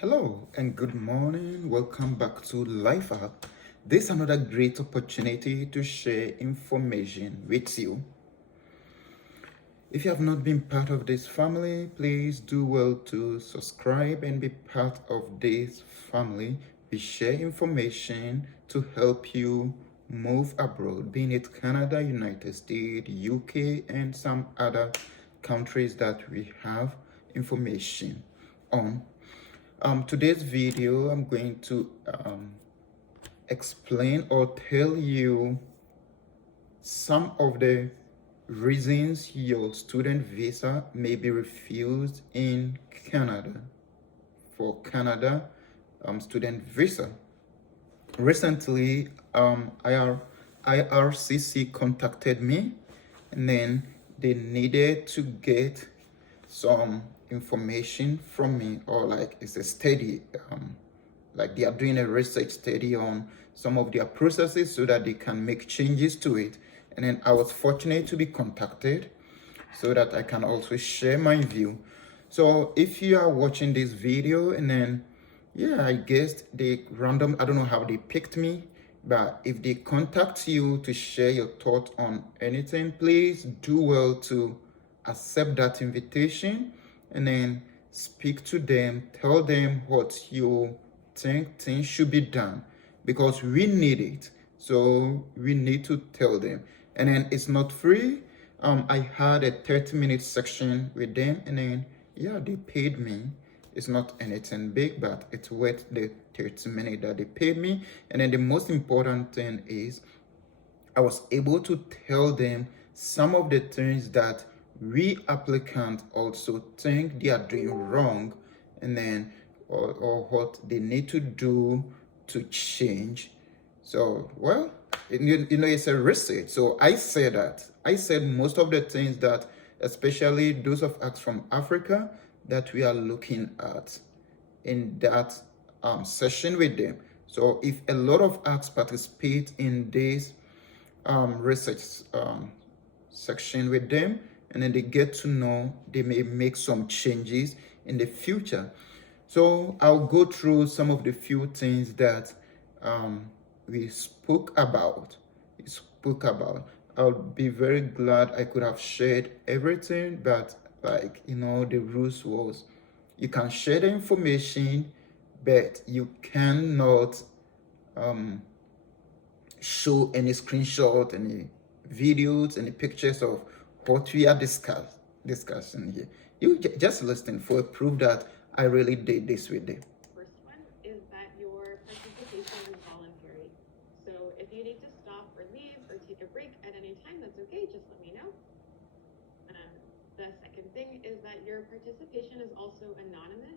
Hello and good morning. Welcome back to Lifeup. This is another great opportunity to share information with you. If you have not been part of this family, please do well to subscribe and be part of this family. We share information to help you move abroad, being it Canada, United States, UK, and some other countries that we have information on. Today's video, I'm going to explain or tell you some of the reasons your student visa may be refused in Canada for Canada student visa. Recently, IRCC contacted me, and then they needed to get some information from me, or like it's a study, like they are doing a research study on some of their processes so that they can make changes to it. And then I was fortunate to be contacted so that I can also share my view. So if you are watching this video, and then I guess they random, I don't know how they picked me, but if they contact you to share your thoughts on anything, please do well to accept that invitation and then speak to them, tell them what you think things should be done, because we need it. So we need to tell them. And then it's not free. I had a 30-minute section with them, and then they paid me. It's not anything big, but it's worth the 30 minutes that they paid me. And then the most important thing is I was able to tell them some of the things that we applicants also think they are doing wrong, and then or what they need to do to change. So, well, it's a research. So I said most of the things that, especially those of us from Africa, that we are looking at in that session with them. So if a lot of us participate in this research section with them, and then they get to know, they may make some changes in the future. So I'll go through some of the few things that we spoke about. I'll be very glad I could have shared everything, but the rules was you can share the information, but you cannot show any screenshot, any videos, any pictures of what we are discussing here. You just listen for a proof that I really did this with them. First one is that your participation is voluntary. So if you need to stop or leave or take a break at any time, that's okay, just let me know. The second thing is that your participation is also anonymous.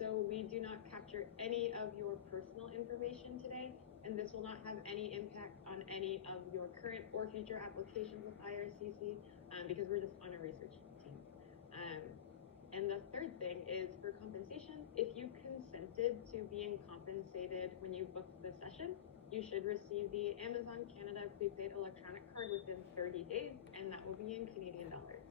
So we do not capture any of your personal information today, and this will not have any impact on any of your current or future applications with IRCC because we're just on a research team. And the third thing is for compensation. If you consented to being compensated when you booked the session, you should receive the Amazon Canada prepaid electronic card within 30 days, and that will be in Canadian dollars.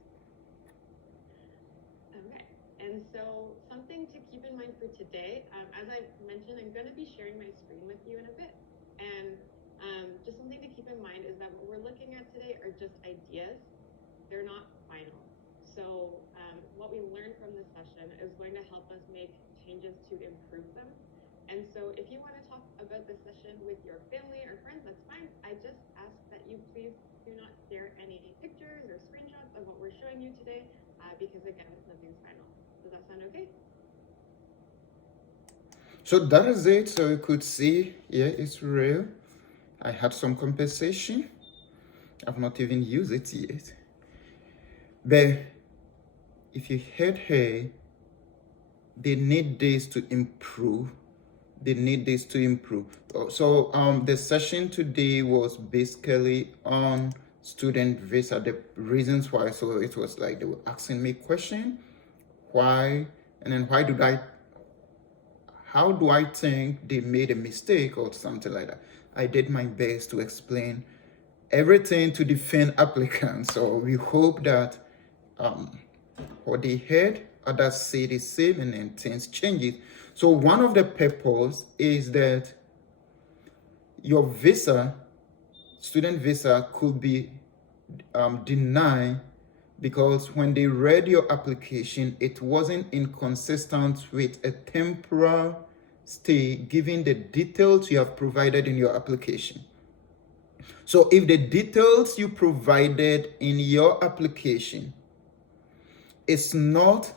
Okay, and so something to keep in mind for today, as I mentioned, I'm going to be sharing my screen with you in a bit. And just something to keep in mind is that what we're looking at today are just ideas. They're not final. So what we learned from this session is going to help us make changes to improve them. And so if you want to talk about this session with your family or friends, that's fine. I just ask that you please do not share any pictures or screenshots of what we're showing you today, because again, nothing's final. Does that sound okay? So that is it. So you could see, it's real. I had some compensation. I've not even used it yet. But if you heard her, they need this to improve. So the session today was basically on student visa, the reasons why. So it was like they were asking me question, why, and then how do I think they made a mistake or something like that. I did my best to explain everything to defend applicants. So we hope that what they heard others say the same, and then things changes. So one of the purpose is that your visa, student visa, could be denied because when they read your application, it wasn't inconsistent with a temporary stay given the details you have provided in your application. So if the details you provided in your application is not,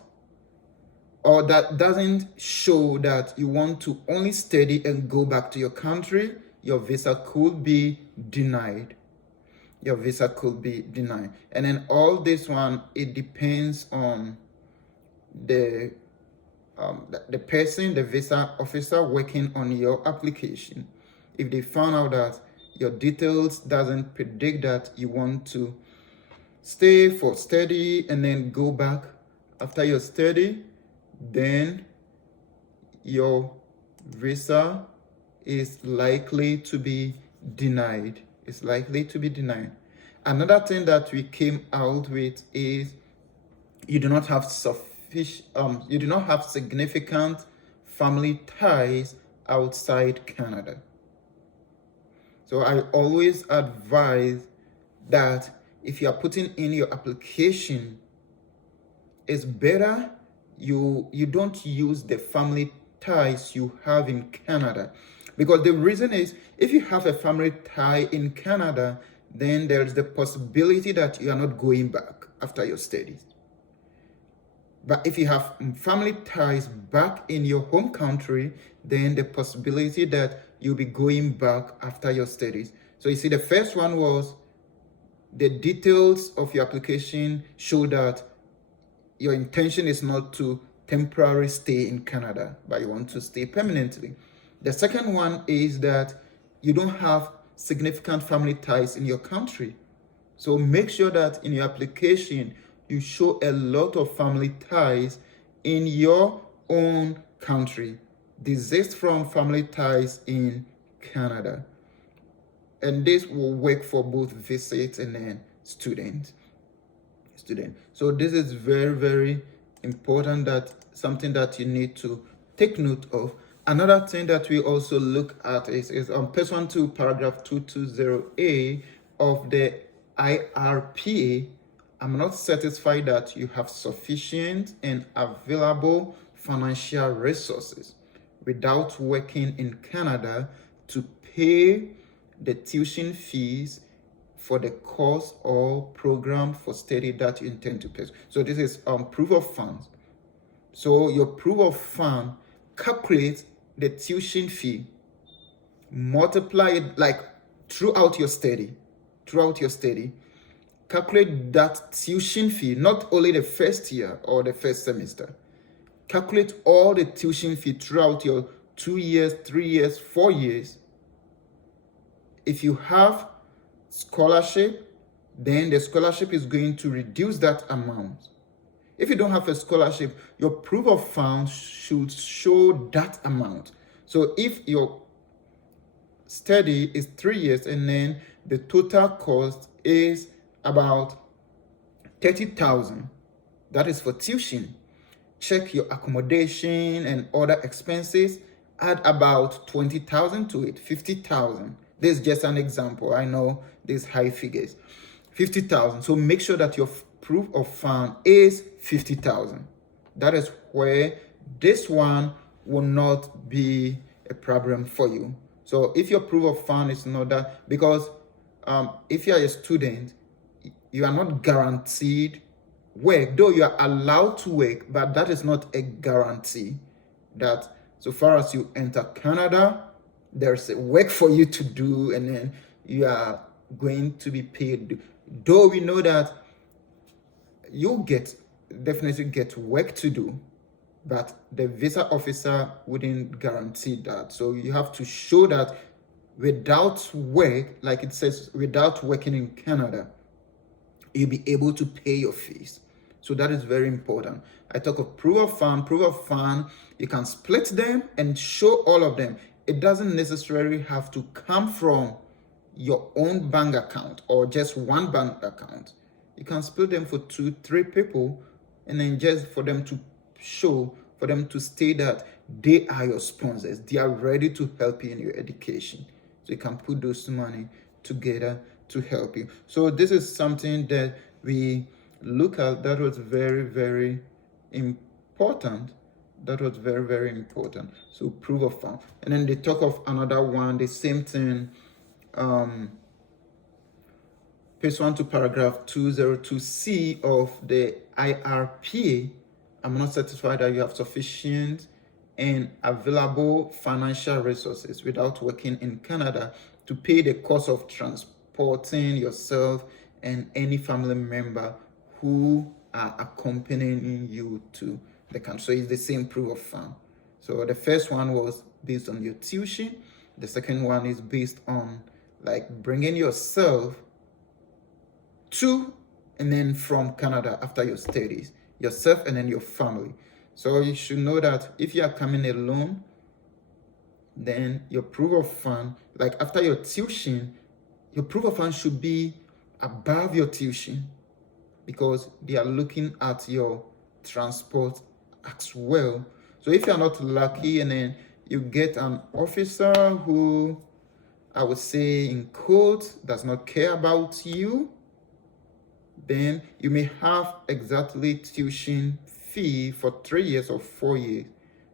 or that doesn't show that you want to only study and go back to your country, your visa could be denied. Your visa could be denied. And then all this one, it depends on the person, the visa officer working on your application. If they found out that your details doesn't predict that you want to stay for study and then go back after your study, then your visa is likely to be denied. It's likely to be denied. Another thing that we came out with is you do not have significant family ties outside Canada. So I always advise that if you are putting in your application, it's better you don't use the family ties you have in Canada. Because the reason is, if you have a family tie in Canada, then there's the possibility that you are not going back after your studies. But if you have family ties back in your home country, then the possibility that you'll be going back after your studies. So you see, the first one was the details of your application show that your intention is not to temporarily stay in Canada, but you want to stay permanently. The second one is that you don't have significant family ties in your country. So make sure that in your application, you show a lot of family ties in your own country. Desist from family ties in Canada. And this will work for both visitors and then students. So this is very, very important, that something that you need to take note of. Another thing that we also look at is on pursuant to paragraph 220A of the IRPA, I'm not satisfied that you have sufficient and available financial resources without working in Canada to pay the tuition fees for the course or program for study that you intend to pay. So this is proof of funds. So your proof of fund calculates the tuition fee, multiply it like throughout your study, calculate that tuition fee, not only the first year or the first semester. Calculate all the tuition fee throughout your 2 years, 3 years, 4 years. If you have scholarship, then the scholarship is going to reduce that amount. If you don't have a scholarship, your proof of funds should show that amount. So if your study is 3 years and then the total cost is about 30,000, that is for tuition. Check your accommodation and other expenses, add about 20,000 to it, 50,000. This is just an example. I know these high figures. 50,000. So make sure that your proof of fund is 50,000. That is where this one will not be a problem for you. So if your proof of fund is not that, because if you are a student, you are not guaranteed work, though you are allowed to work, but that is not a guarantee that so far as you enter Canada, there's a work for you to do and then you are going to be paid. Though we know that you'll definitely get work to do, but the visa officer wouldn't guarantee that. So you have to show that without work, like it says, without working in Canada, you'll be able to pay your fees. So that is very important. I talk of proof of fund, you can split them and show all of them. It doesn't necessarily have to come from your own bank account or just one bank account. You can split them for 2-3 people and then just for them to show for them to state that they are your sponsors. They are ready to help you in your education. So you can put those money together to help you. So this is something that we look at that was very, very important. That was very, very important. So proof of fund. And then they talk of another one, the same thing. Pursuant to paragraph 202C of the IRPA, I'm not satisfied that you have sufficient and available financial resources without working in Canada to pay the cost of transporting yourself and any family member who are accompanying you to the country. So it's the same proof of fund. So the first one was based on your tuition. The second one is based on like bringing yourself to and then from Canada after your studies, yourself and then your family. So you should know that if you are coming alone, then your proof of fund, like after your tuition, your proof of fund should be above your tuition because they are looking at your transport as well. So if you're not lucky and then you get an officer who, I would say in quotes, does not care about you, then you may have exactly tuition fee for 3 years or 4 years.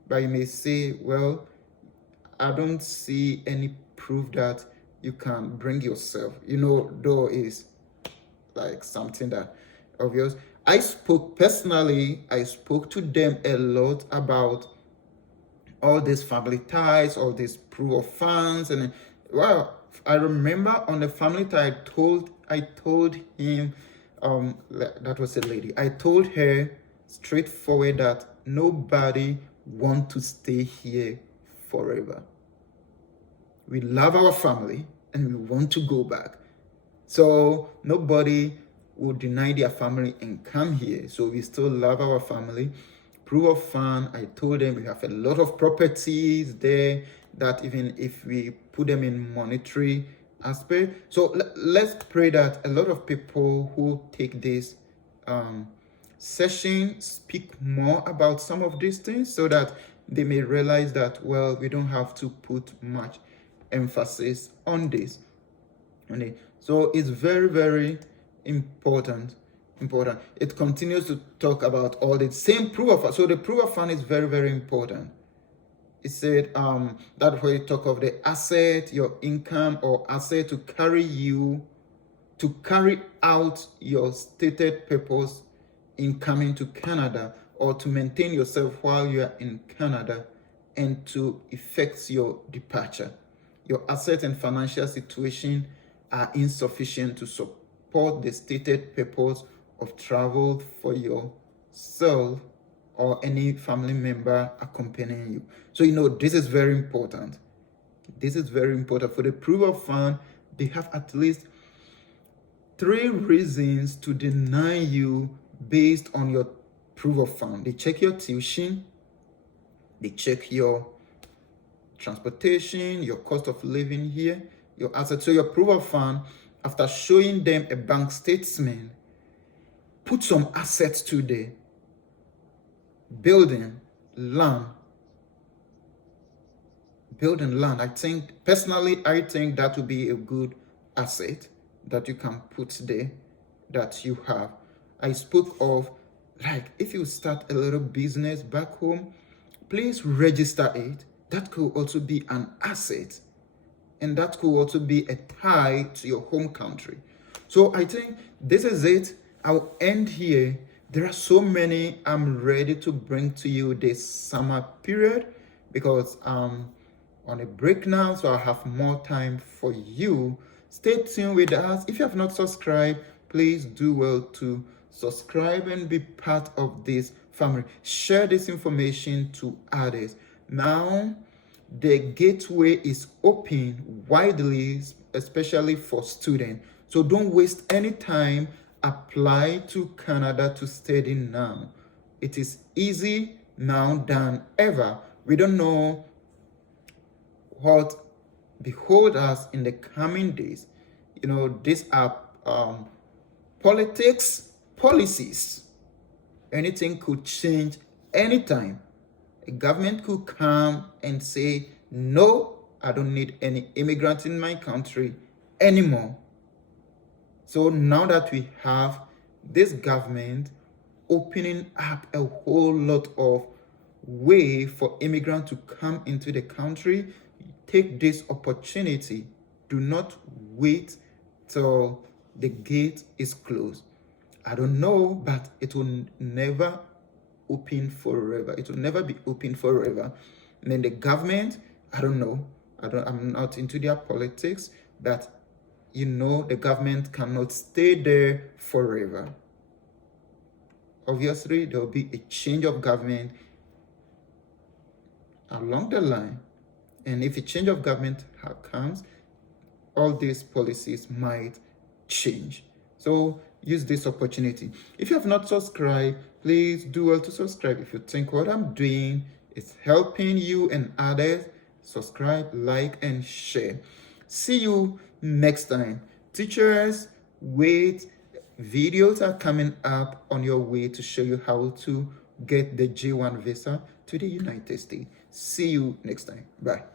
But you may say, well, I don't see any proof that you can bring yourself. Though is like something that obvious. I spoke to them a lot about all these family ties, all these proof of funds, and well, I remember on the family tie, I told him, that was a lady. I told her straightforward that nobody want to stay here forever. We love our family and we want to go back. So nobody will deny their family and come here. So we still love our family. Proof of fund, I told them we have a lot of properties there that even if we put them in monetary aspect. So let's pray that a lot of people who take this session speak more about some of these things so that they may realize that, well, we don't have to put much emphasis on this. Okay. So it's very, very important. It continues to talk about all the same proof of fund. So the proof of fund is very, very important. It said that where you talk of the asset, your income or asset to carry out your stated purpose in coming to Canada or to maintain yourself while you are in Canada and to effect your departure. Your asset and financial situation are insufficient to support the stated purpose of travel for yourself or any family member accompanying you. So this is very important. This is very important. For the proof of fund, they have at least 3 reasons to deny you based on your proof of fund. They check your tuition, they check your transportation, your cost of living here, your assets. So your proof of fund, after showing them a bank statement, put some assets today. Building, land. I think that would be a good asset that you can put there that you have. I spoke of, like, if you start a little business back home, please register it. That could also be an asset. And that could also be a tie to your home country. So I think this is it. I'll end here. There are so many I'm ready to bring to you this summer period because I'm on a break now, so I have more time for you. Stay tuned with us. If you have not subscribed, please do well to subscribe and be part of this family. Share this information to others. Now, the gateway is open widely, especially for students. So don't waste any time. Apply to Canada to study now. It is easy now than ever. We don't know what behold us in the coming days. These are politics, policies. Anything could change anytime a government could come and say, no, I don't need any immigrants in my country anymore. So now that we have this government opening up a whole lot of way for immigrants to come into the country, take this opportunity. Do not wait till the gate is closed. I don't know, but it will never open forever. It will never be open forever. And then the government, I don't know. I'm not into their politics, but the government cannot stay there forever. Obviously, there will be a change of government along the line. And if a change of government comes, all these policies might change. So use this opportunity. If you have not subscribed, please do well to subscribe. If you think what I'm doing is helping you and others, subscribe, like, and share. See you next time. Teachers, wait. Videos are coming up on your way to show you how to get the J1 visa to the United States. See you next time. Bye.